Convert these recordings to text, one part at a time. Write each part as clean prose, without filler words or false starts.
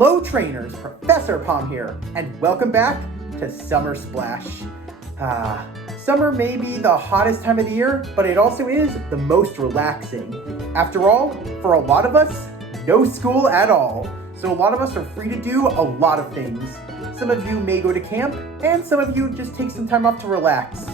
Hello trainers, Professor Palm here, and welcome back to Summer Splash. Summer may be the hottest time of the year, but it also is the most relaxing. After all, for a lot of us, no school at all. So a lot of us are free to do a lot of things. Some of you may go to camp, and some of you just take some time off to relax.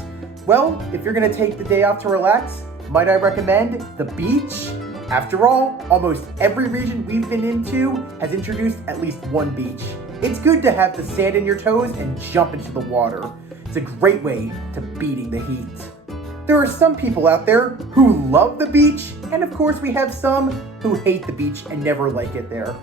Well, if you're gonna take the day off to relax, might I recommend the beach? After all, almost every region we've been into has introduced at least one beach. It's good to have the sand in your toes and jump into the water. It's a great way to beating the heat. There are some people out there who love the beach, and of course we have some who hate the beach and never like it there.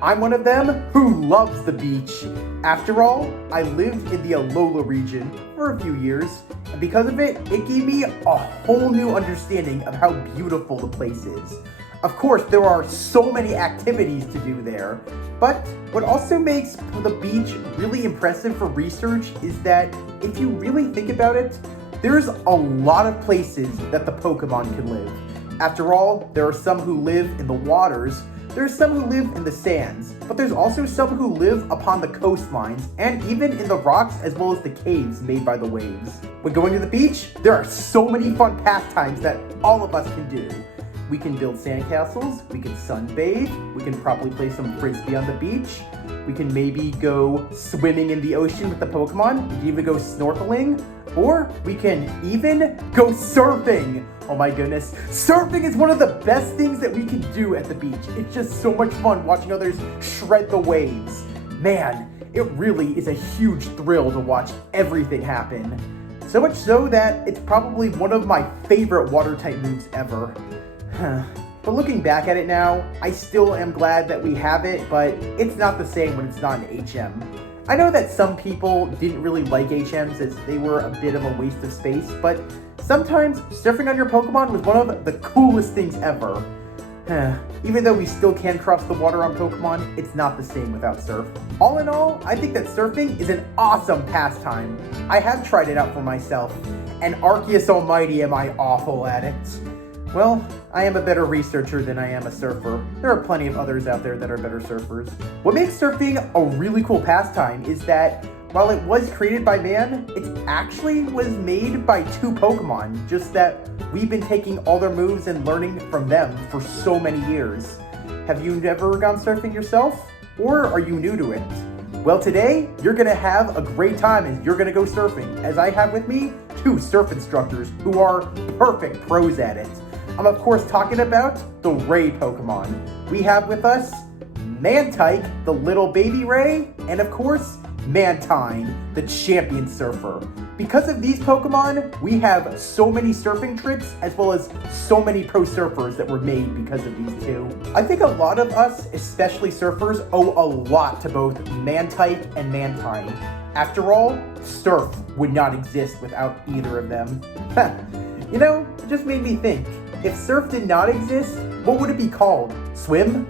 I'm one of them who loves the beach. After all, I lived in the Alola region for a few years, and because of it, it gave me a whole new understanding of how beautiful the place is. Of course, there are so many activities to do there, but what also makes the beach really impressive for research is that if you really think about it, there's a lot of places that the Pokémon can live. After all, there are some who live in the waters, there's some who live in the sands, but there's also some who live upon the coastlines and even in the rocks as well as the caves made by the waves. When going to the beach, there are so many fun pastimes that all of us can do. We can build sandcastles, we can sunbathe, we can probably play some frisbee on the beach, we can maybe go swimming in the ocean with the Pokemon, we can even go snorkeling, or we can even go surfing. Oh my goodness, surfing is one of the best things that we can do at the beach. It's just so much fun watching others shred the waves. Man, it really is a huge thrill to watch everything happen. So much so that it's probably one of my favorite water type moves ever. But looking back at it now, I still am glad that we have it, but it's not the same when it's not an HM. I know that some people didn't really like HMs as they were a bit of a waste of space, but sometimes surfing on your Pokemon was one of the coolest things ever. Even though we still can cross the water on Pokemon, it's not the same without surf. All in all, I think that surfing is an awesome pastime. I have tried it out for myself, and Arceus Almighty am I awful at it. Well, I am a better researcher than I am a surfer. There are plenty of others out there that are better surfers. What makes surfing a really cool pastime is that while it was created by man, it actually was made by two Pokemon, just that we've been taking all their moves and learning from them for so many years. Have you never gone surfing yourself? Or are you new to it? Well, today, you're gonna have a great time as you're gonna go surfing, as I have with me two surf instructors who are perfect pros at it. I'm of course talking about the Ray Pokemon. We have with us Mantyke, the little baby Ray, and of course, Mantine, the champion surfer. Because of these Pokemon, we have so many surfing tricks as well as so many pro surfers that were made because of these two. I think a lot of us, especially surfers, owe a lot to both Mantyke and Mantine. After all, surf would not exist without either of them. You know, it just made me think. If surf did not exist, what would it be called? Swim?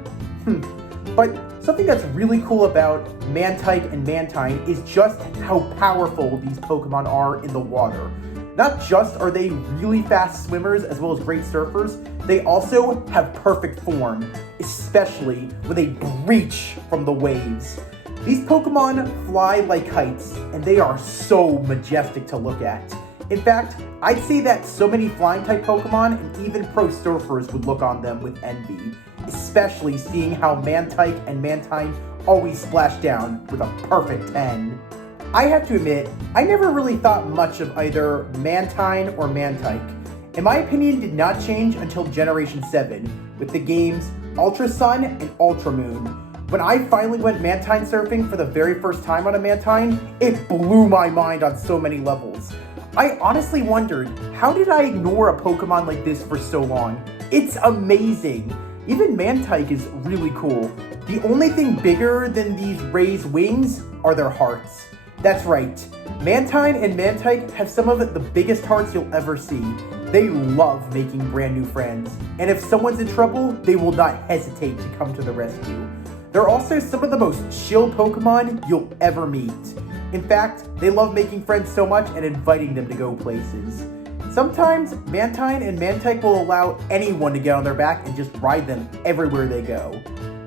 But something that's really cool about Mantyke and Mantine is just how powerful these Pokemon are in the water. Not just are they really fast swimmers as well as great surfers, they also have perfect form, especially when they breach from the waves. These Pokemon fly like kites, and they are so majestic to look at. In fact, I'd say that so many flying type Pokemon and even pro surfers would look on them with envy, especially seeing how Mantyke and Mantine always splash down with a perfect 10. I have to admit, I never really thought much of either Mantine or Mantyke. In my opinion, did not change until Generation 7, with the games Ultra Sun and Ultra Moon. When I finally went Mantine surfing for the very first time on a Mantine, it blew my mind on so many levels. I honestly wondered, how did I ignore a Pokemon like this for so long? It's amazing! Even Mantyke is really cool. The only thing bigger than these Ray's wings are their hearts. That's right, Mantine and Mantyke have some of the biggest hearts you'll ever see. They love making brand new friends, and if someone's in trouble, they will not hesitate to come to the rescue. They're also some of the most chill Pokemon you'll ever meet. In fact, they love making friends so much and inviting them to go places. Sometimes, Mantine and Mantyke will allow anyone to get on their back and just ride them everywhere they go.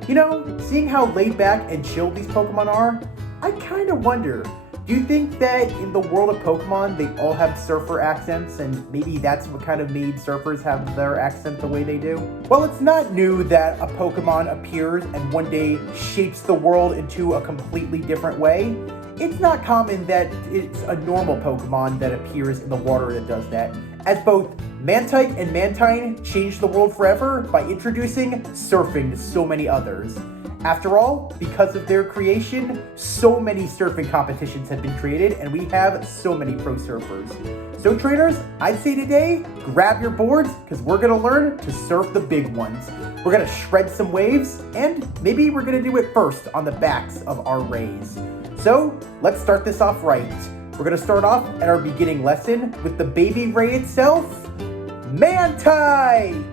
You know, seeing how laid back and chill these Pokemon are, I kind of wonder, do you think that in the world of Pokemon, they all have surfer accents, and maybe that's what kind of made surfers have their accent the way they do? Well, it's not new that a Pokemon appears and one day shapes the world into a completely different way. It's not common that it's a normal Pokemon that appears in the water that does that, as both Mantyke and Mantine changed the world forever by introducing surfing to so many others. After all, because of their creation, so many surfing competitions have been created and we have so many pro surfers. So trainers, I'd say today, grab your boards because we're going to learn to surf the big ones. We're going to shred some waves and maybe we're going to do it first on the backs of our rays. So let's start this off right. We're going to start off at our beginning lesson with the baby ray itself, Mantyke!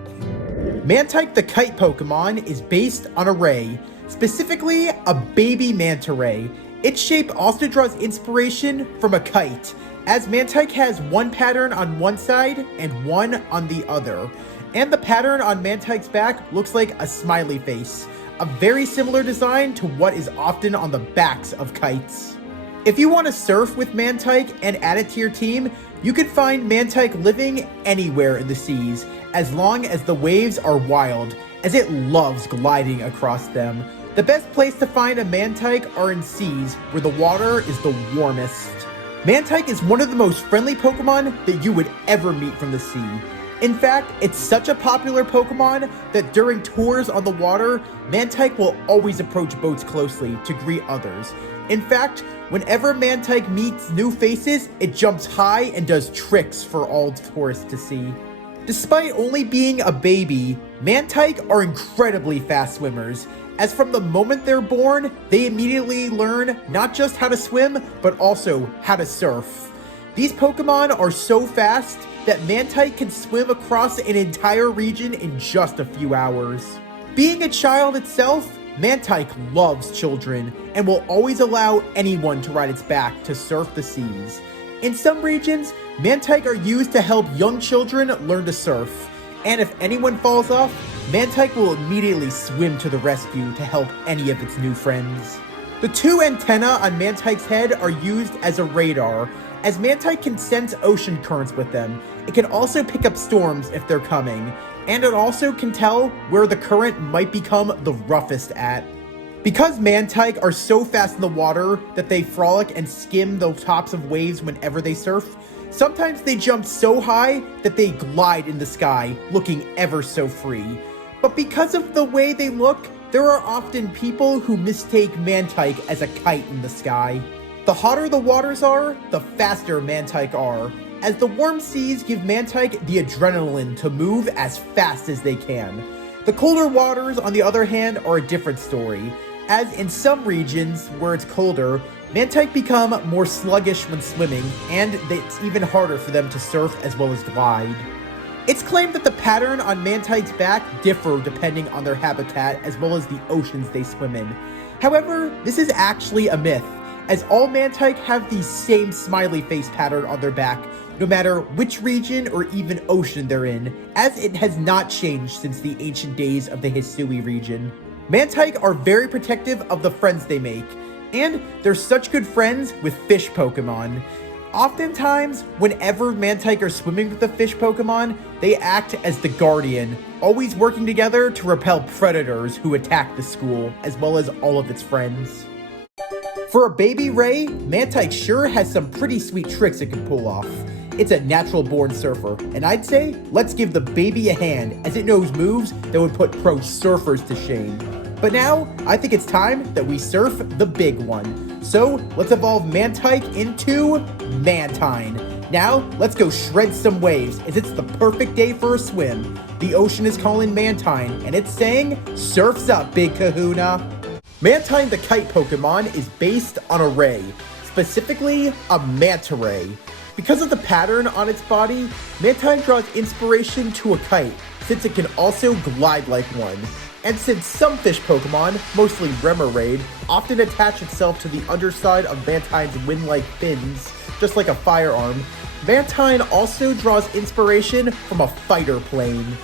Mantyke the kite Pokemon is based on a ray, specifically a baby manta ray. Its shape also draws inspiration from a kite, as Mantyke has one pattern on one side and one on the other. And the pattern on Mantyke's back looks like a smiley face, a very similar design to what is often on the backs of kites. If you want to surf with Mantyke and add it to your team, you can find Mantyke living anywhere in the seas, as long as the waves are wild, as it loves gliding across them. The best place to find a Mantyke are in seas, where the water is the warmest. Mantyke is one of the most friendly Pokemon that you would ever meet from the sea. In fact, it's such a popular Pokemon that during tours on the water, Mantyke will always approach boats closely to greet others. In fact, whenever Mantyke meets new faces, it jumps high and does tricks for all tourists to see. Despite only being a baby, Mantyke are incredibly fast swimmers, as from the moment they're born, they immediately learn not just how to swim, but also how to surf. These Pokemon are so fast that Mantyke can swim across an entire region in just a few hours. Being a child itself, Mantyke loves children and will always allow anyone to ride its back to surf the seas. In some regions, Mantyke are used to help young children learn to surf, and if anyone falls off, Mantyke will immediately swim to the rescue to help any of its new friends. The two antennae on Mantyke's head are used as a radar, as Mantyke can sense ocean currents with them. It can also pick up storms if they're coming, and it also can tell where the current might become the roughest at. Because Mantyke are so fast in the water that they frolic and skim the tops of waves whenever they surf, sometimes they jump so high that they glide in the sky, looking ever so free. But because of the way they look, there are often people who mistake Mantyke as a kite in the sky. The hotter the waters are, the faster Mantyke are, as the warm seas give Mantyke the adrenaline to move as fast as they can. The colder waters, on the other hand, are a different story, as in some regions where it's colder, Mantyke become more sluggish when swimming, and it's even harder for them to surf as well as glide. It's claimed that the pattern on Mantyke's back differ depending on their habitat as well as the oceans they swim in. However, this is actually a myth, as all Mantyke have the same smiley face pattern on their back, no matter which region or even ocean they're in, as it has not changed since the ancient days of the Hisui region. Mantyke are very protective of the friends they make, and they're such good friends with fish Pokemon. Oftentimes, whenever Mantyke are swimming with the fish Pokemon, they act as the guardian, always working together to repel predators who attack the school, as well as all of its friends. For a baby Ray, Mantyke sure has some pretty sweet tricks it can pull off. It's a natural-born surfer, and I'd say let's give the baby a hand, as it knows moves that would put pro surfers to shame. But now, I think it's time that we surf the big one. So, let's evolve Mantyke into Mantine. Now, let's go shred some waves, as it's the perfect day for a swim. The ocean is calling Mantine, and it's saying, surf's up, big kahuna. Mantine the kite Pokemon is based on a ray, specifically a manta ray. Because of the pattern on its body, Mantine draws inspiration to a kite, since it can also glide like one. And since some fish Pokemon, mostly Remoraid, often attach itself to the underside of Mantine's wing-like fins, just like a firearm, Mantine also draws inspiration from a fighter plane.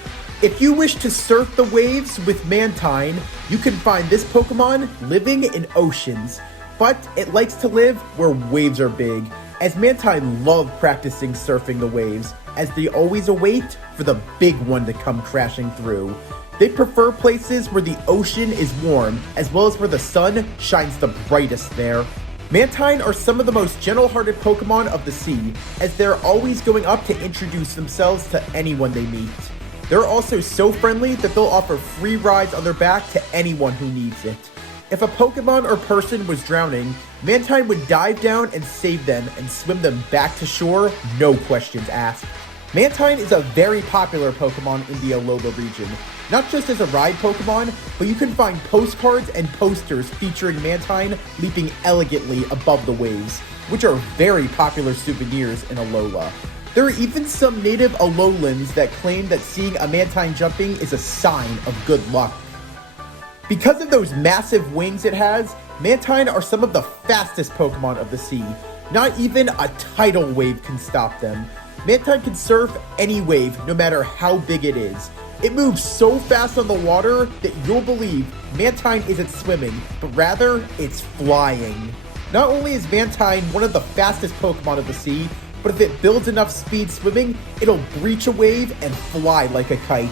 If you wish to surf the waves with Mantine, you can find this Pokemon living in oceans, but it likes to live where waves are big, as Mantine love practicing surfing the waves, as they always await for the big one to come crashing through. They prefer places where the ocean is warm, as well as where the sun shines the brightest there. Mantine are some of the most gentle-hearted Pokemon of the sea, as they're always going up to introduce themselves to anyone they meet. They're also so friendly that they'll offer free rides on their back to anyone who needs it. If a Pokemon or person was drowning, Mantine would dive down and save them and swim them back to shore, no questions asked. Mantine is a very popular Pokemon in the Alola region, not just as a ride Pokemon, but you can find postcards and posters featuring Mantine leaping elegantly above the waves, which are very popular souvenirs in Alola. There are even some native Alolans that claim that seeing a Mantine jumping is a sign of good luck. Because of those massive wings it has, Mantine are some of the fastest Pokemon of the sea. Not even a tidal wave can stop them. Mantine can surf any wave, no matter how big it is. It moves so fast on the water that you'll believe Mantine isn't swimming, but rather it's flying. Not only is Mantine one of the fastest Pokemon of the sea, but if it builds enough speed swimming, it'll breach a wave and fly like a kite.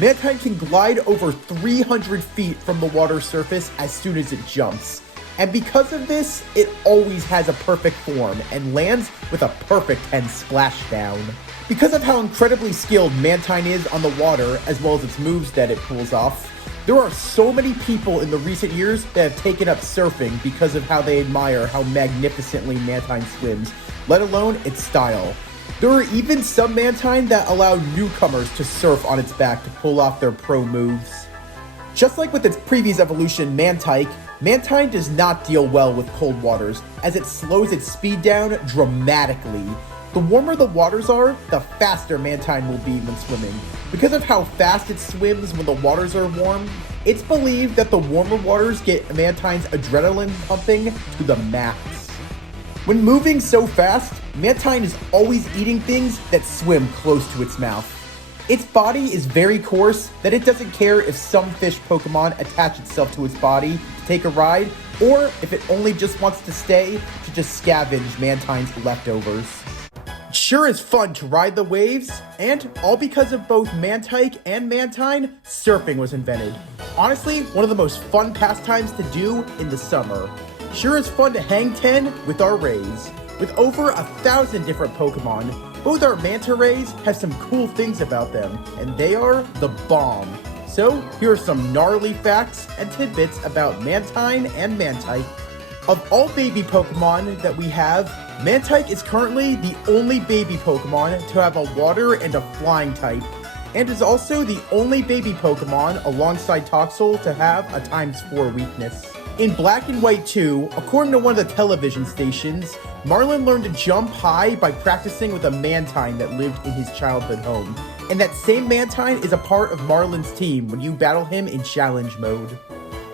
Mantine can glide over 300 feet from the water surface as soon as it jumps. And because of this, it always has a perfect form and lands with a perfect 10 splashdown. Because of how incredibly skilled Mantine is on the water, as well as its moves that it pulls off, there are so many people in the recent years that have taken up surfing because of how they admire how magnificently Mantine swims, let alone its style. There are even some Mantine that allow newcomers to surf on its back to pull off their pro moves. Just like with its previous evolution, Mantyke, Mantine does not deal well with cold waters, as it slows its speed down dramatically. The warmer the waters are, the faster Mantine will be when swimming. Because of how fast it swims when the waters are warm, it's believed that the warmer waters get Mantine's adrenaline pumping to the max. When moving so fast, Mantine is always eating things that swim close to its mouth. Its body is very coarse that it doesn't care if some fish Pokemon attach itself to its body to take a ride, or if it only just wants to stay to just scavenge Mantine's leftovers. It sure is fun to ride the waves, and all because of both Mantyke and Mantine, surfing was invented. Honestly, one of the most fun pastimes to do in the summer. Sure is fun to hang 10 with our rays. With over 1,000 different Pokemon, both our Manta Rays have some cool things about them, and they are the bomb. So, here are some gnarly facts and tidbits about Mantine and Mantyke. Of all baby Pokemon that we have, Mantyke is currently the only baby Pokemon to have a water and a flying type, and is also the only baby Pokemon alongside Toxel to have a ×4 weakness. In Black and White 2, according to one of the television stations, Marlin learned to jump high by practicing with a Mantine that lived in his childhood home. And that same Mantine is a part of Marlin's team when you battle him in challenge mode.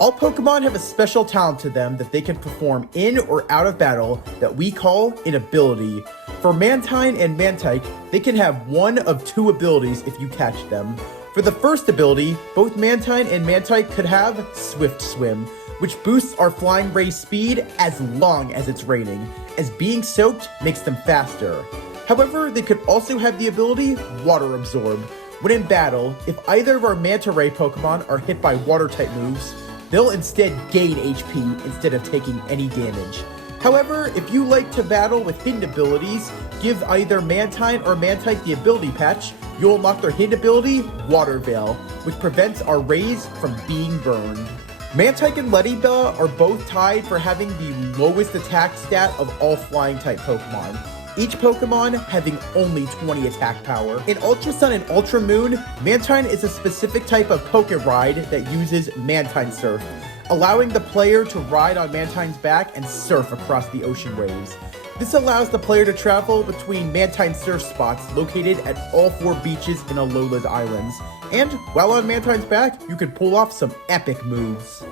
All Pokemon have a special talent to them that they can perform in or out of battle that we call an ability. For Mantine and Mantyke, they can have one of two abilities if you catch them. For the first ability, both Mantine and Mantyke could have Swift Swim, which boosts our flying ray's speed as long as it's raining, as being soaked makes them faster. However, they could also have the ability Water Absorb. When in battle, if either of our Manta Ray Pokemon are hit by water-type moves, they'll instead gain HP instead of taking any damage. However, if you like to battle with hidden abilities, give either Mantine or Mantyke the ability patch, you'll unlock their hidden ability, Water Veil, which prevents our rays from being burned. Mantyke and Ladybug are both tied for having the lowest attack stat of all flying-type Pokemon, each Pokemon having only 20 attack power. In Ultra Sun and Ultra Moon, Mantine is a specific type of Poké-Ride that uses Mantine Surf, allowing the player to ride on Mantine's back and surf across the ocean waves. This allows the player to travel between Mantine surf spots located at all 4 beaches in Alola's islands. And while on Mantine's back, you can pull off some epic moves.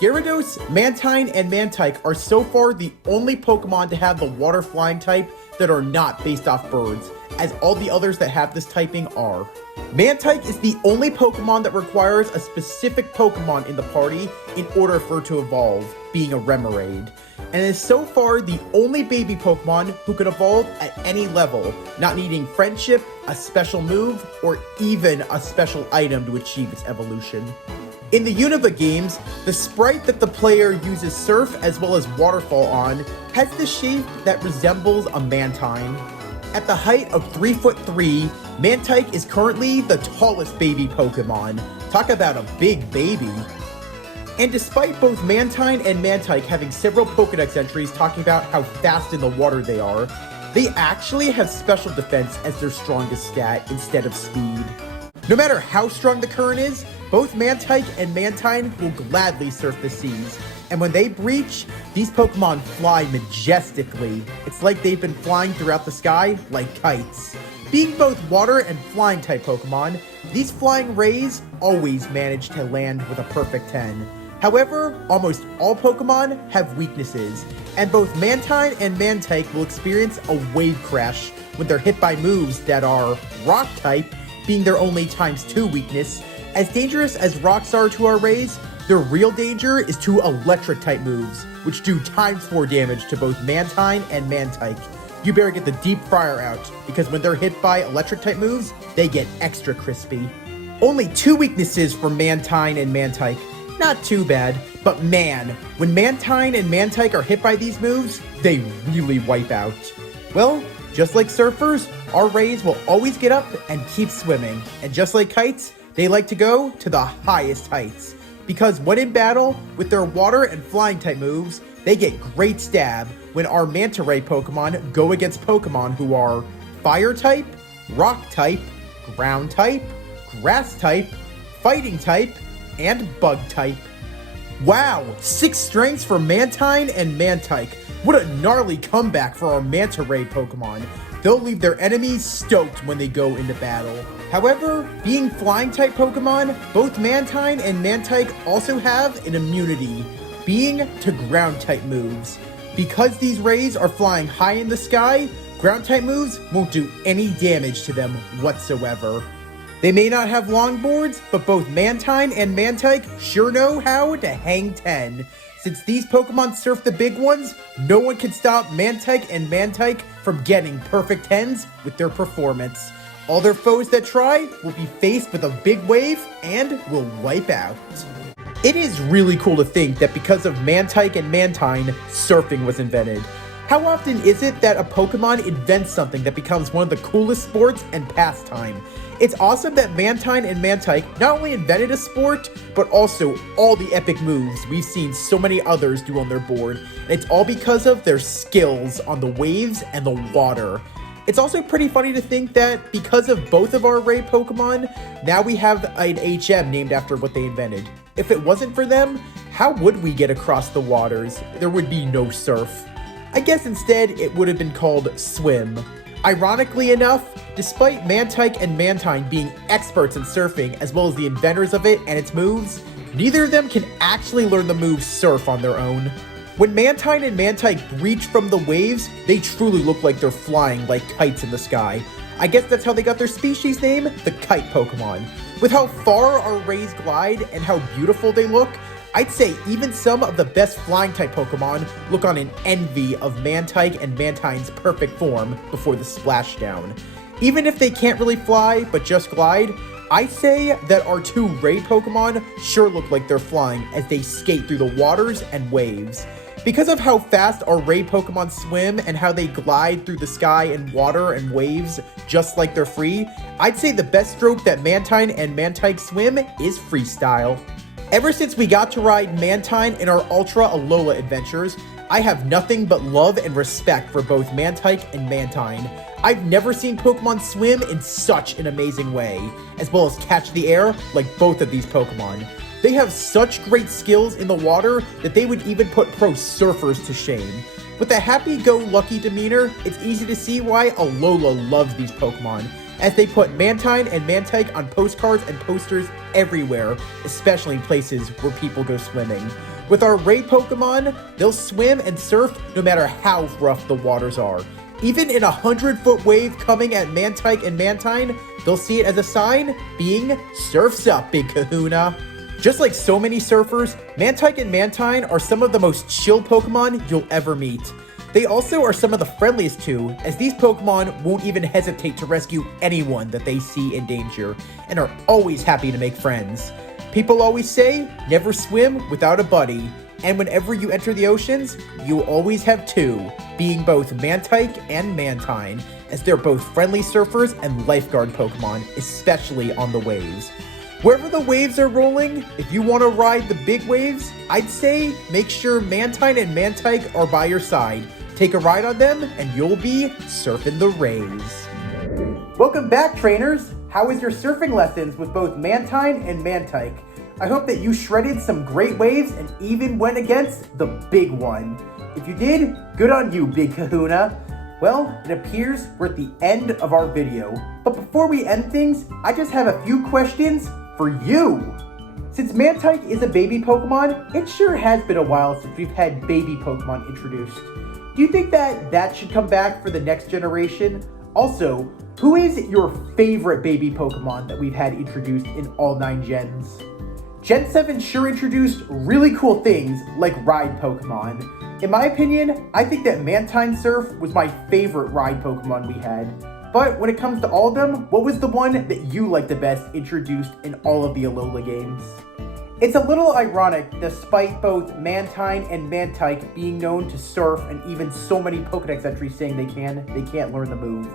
Gyarados, Mantine, and Mantyke are so far the only Pokemon to have the water flying type that are not based off birds, as all the others that have this typing are. Mantyke is the only Pokemon that requires a specific Pokemon in the party in order for it to evolve, being a Remoraid, and is so far the only baby Pokemon who can evolve at any level, not needing friendship, a special move, or even a special item to achieve its evolution. In the Unova games, the sprite that the player uses Surf as well as Waterfall on has the shape that resembles a Mantine. At the height of 3'3", Mantyke is currently the tallest baby Pokemon. Talk about a big baby. And despite both Mantine and Mantyke having several Pokedex entries talking about how fast in the water they are, they actually have special defense as their strongest stat instead of speed. No matter how strong the current is, both Mantyke and Mantine will gladly surf the seas. And when they breach, these Pokemon fly majestically. It's like they've been flying throughout the sky like kites. Being both water and flying type Pokemon, these flying rays always manage to land with a perfect 10. However, almost all Pokemon have weaknesses, and both Mantine and Mantyke will experience a wave crash when they're hit by moves that are Rock type, being their only ×2 weakness. As dangerous as rocks are to our rays, their real danger is to electric type moves, which do ×4 damage to both Mantine and Mantyke. You better get the deep fryer out, because when they're hit by electric type moves, they get extra crispy. Only 2 weaknesses for Mantine and Mantyke. Not too bad, but man, when Mantine and Mantyke are hit by these moves, they really wipe out. Well, just like surfers, our rays will always get up and keep swimming, and just like kites, they like to go to the highest heights. Because when in battle, with their water and flying type moves, they get great stab when our Manta Ray Pokemon go against Pokemon who are Fire type, Rock type, Ground type, Grass type, Fighting type, and Bug type. Wow, 6 strengths for Mantine and Mantyke. What a gnarly comeback for our Manta Ray Pokemon. They'll leave their enemies stoked when they go into battle. However, being flying type Pokemon, both Mantine and Mantyke also have an immunity, being to ground type moves. Because these rays are flying high in the sky, ground type moves won't do any damage to them whatsoever. They may not have long boards, but both Mantine and Mantyke sure know how to hang 10. Since these Pokemon surf the big ones, no one can stop Mantyke and Mantyke from getting perfect 10s with their performance. All their foes that try will be faced with a big wave and will wipe out. It is really cool to think that because of Mantyke and Mantine, surfing was invented. How often is it that a Pokemon invents something that becomes one of the coolest sports and pastime? It's awesome that Mantine and Mantyke not only invented a sport, but also all the epic moves we've seen so many others do on their board. And it's all because of their skills on the waves and the water. It's also pretty funny to think that because of both of our Ray Pokemon, now we have an HM named after what they invented. If it wasn't for them, how would we get across the waters? There would be no surf. I guess instead it would have been called Swim. Ironically enough, despite Mantyke and Mantine being experts in surfing as well as the inventors of it and its moves, neither of them can actually learn the move Surf on their own. When Mantine and Mantyke breach from the waves, they truly look like they're flying like kites in the sky. I guess that's how they got their species name, the Kite Pokemon. With how far our rays glide and how beautiful they look, I'd say even some of the best flying type Pokemon look on an envy of Mantyke and Mantine's perfect form before the splashdown. Even if they can't really fly, but just glide, I say that our 2 Ray Pokemon sure look like they're flying as they skate through the waters and waves. Because of how fast our Ray Pokemon swim and how they glide through the sky and water and waves just like they're free, I'd say the best stroke that Mantine and Mantyke swim is freestyle. Ever since we got to ride Mantine in our Ultra Alola adventures, I have nothing but love and respect for both Mantyke and Mantine. I've never seen Pokemon swim in such an amazing way, as well as catch the air like both of these Pokemon. They have such great skills in the water that they would even put pro surfers to shame. With a happy-go-lucky demeanor, it's easy to see why Alola loves these Pokemon, as they put Mantine and Mantyke on postcards and posters everywhere, especially in places where people go swimming. With our Ray Pokemon, they'll swim and surf no matter how rough the waters are. Even in a 100-foot wave coming at Mantyke and Mantine, they'll see it as a sign being surfs up, Big Kahuna. Just like so many surfers, Mantyke and Mantine are some of the most chill Pokemon you'll ever meet. They also are some of the friendliest too, as these Pokemon won't even hesitate to rescue anyone that they see in danger, and are always happy to make friends. People always say, never swim without a buddy, and whenever you enter the oceans, you'll always have two, being both Mantyke and Mantine, as they're both friendly surfers and lifeguard Pokemon, especially on the waves. Wherever the waves are rolling, if you want to ride the big waves, I'd say make sure Mantine and Mantyke are by your side. Take a ride on them, and you'll be surfing the rays. Welcome back, trainers! How was your surfing lessons with both Mantine and Mantyke? I hope that you shredded some great waves and even went against the big one. If you did, good on you, Big Kahuna. Well, it appears we're at the end of our video. But before we end things, I just have a few questions for you. Since Mantyke is a baby Pokemon, it sure has been a while since we've had baby Pokemon introduced. Do you think that should come back for the next generation? Also, who is your favorite baby Pokemon that we've had introduced in all 9 gens? Gen 7 sure introduced really cool things like ride Pokemon. In my opinion, I think that Mantine Surf was my favorite ride Pokemon we had. But when it comes to all of them, what was the one that you liked the best introduced in all of the Alola games? It's a little ironic, despite both Mantine and Mantyke being known to surf and even so many Pokedex entries saying they can't learn the move.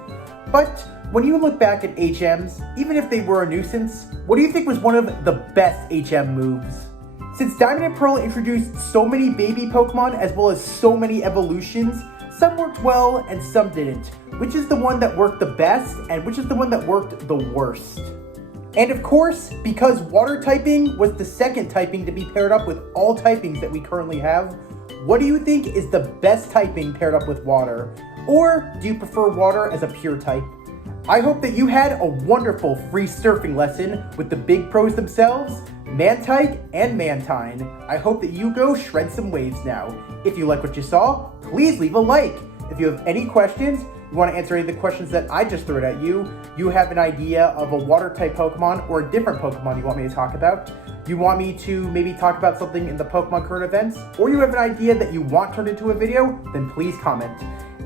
But when you look back at HMs, even if they were a nuisance, what do you think was one of the best HM moves? Since Diamond and Pearl introduced so many baby Pokemon as well as so many evolutions, some worked well and some didn't. Which is the one that worked the best and which is the one that worked the worst? And of course, because water typing was the second typing to be paired up with all typings that we currently have, what do you think is the best typing paired up with water? Or do you prefer water as a pure type? I hope that you had a wonderful free surfing lesson with the big pros themselves, Mantyke and Mantine. I hope that you go shred some waves now. If you like what you saw, please leave a like. If you have any questions, you want to answer any of the questions that I just threw at you, you have an idea of a water type Pokemon or a different Pokemon you want me to talk about, you want me to maybe talk about something in the Pokemon current events, or you have an idea that you want turned into a video, then please comment.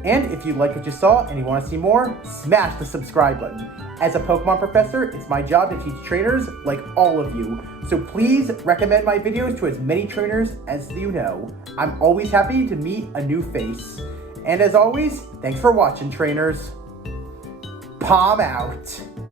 And if you like what you saw and you want to see more, smash the subscribe button. As a Pokemon professor, it's my job to teach trainers like all of you. So please recommend my videos to as many trainers as you know. I'm always happy to meet a new face. And as always, thanks for watching, trainers. Palm out.